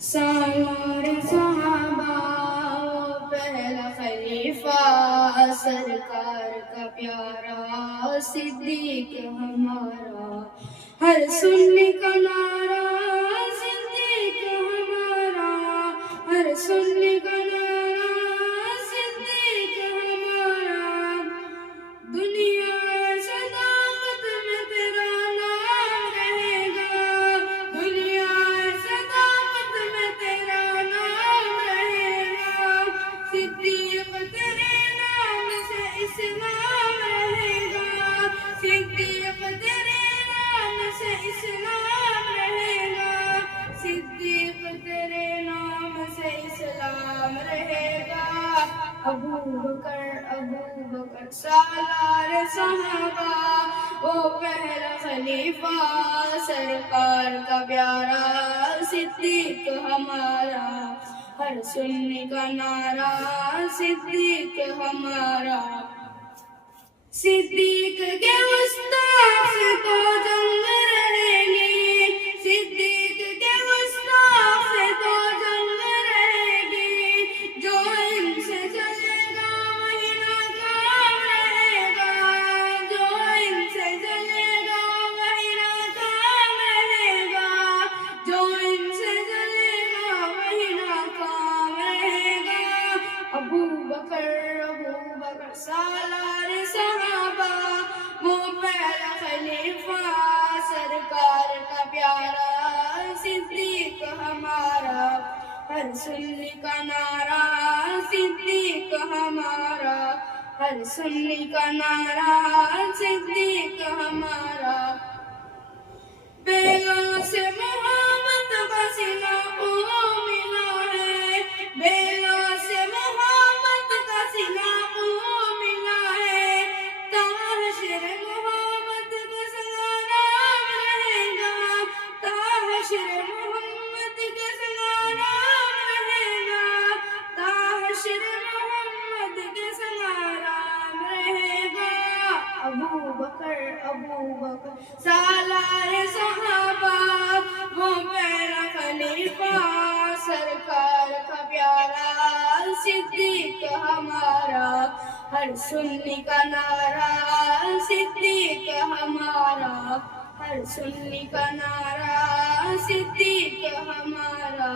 سالار صحابہ پہلا خلیفہ سرکار کا پیارا صدیق ہمارا، ہر سنی کا نعرہ صدیق ہمارا، ہر سنی کا نعرہ صدیق ہمارا، دنیا صداقت میں تیرا نام رہے گا، دنیا صداقت میں تیرا نام رہے گا، صدیق تیرے نام سے اسلام رہے گا، صدیق تیرے نام سے اسلام رہے گا، صدیق تیرے نام سے اسلام رہے گا۔ ابو بکر سالار صحابہ، وہ پہلا خلیفہ سرکار کا پیارا صدیق ہمارا، ہر سنی کا نعرہ صدیق ہمارا، صدیق کے گستاخ سے تو جنگ رہے گی، صدیق کے گستاخ سے تو جنگ رہے گی، جو ان سے چلے گا وہی ناکام رہے گا، جو ان سے چلے گا وہی ناکام رہے گا، جو ان سے چلے گا وہی ناکام رہے گا۔ ابو بکر سالار صحابہ، وہ پہلا خلیفہ سرکار کا پیارا صدیق ہمارا، ہر سنی کا نعرہ صدیق ہمارا، ہر سنی کا نعرہ صدیق ہمارا، بیگاں سے محبت کا صلہ ملا ہے، بیگاں سے محبت کا صلہ ملا ہے، تا حشر محبت کا صلہ نام رہے گا، تا حشر محمد کا صلہ نام رہے گا، تا حشر محمد کا صلہ نام رہے گا۔ ابو بکر سالار صحابہ، وہ پہلا خلیفہ سرکار کا پیارا صدیق ہمارا، ہر سنی کا نعرہ صدیق ہمارا، ہر سنی کا نعرہ صدیق ہمارا۔